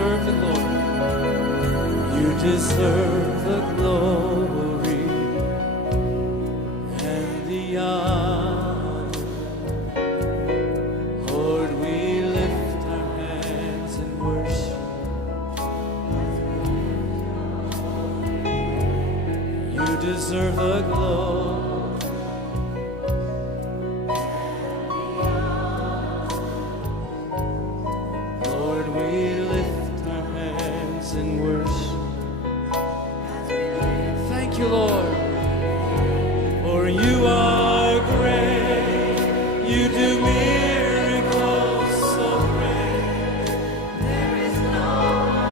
deserve the glory. You deserve the glory and the honor. Lord, we lift our hands in worship. You deserve the glory. Lord, we lift our hands in worship. Thank you, Lord.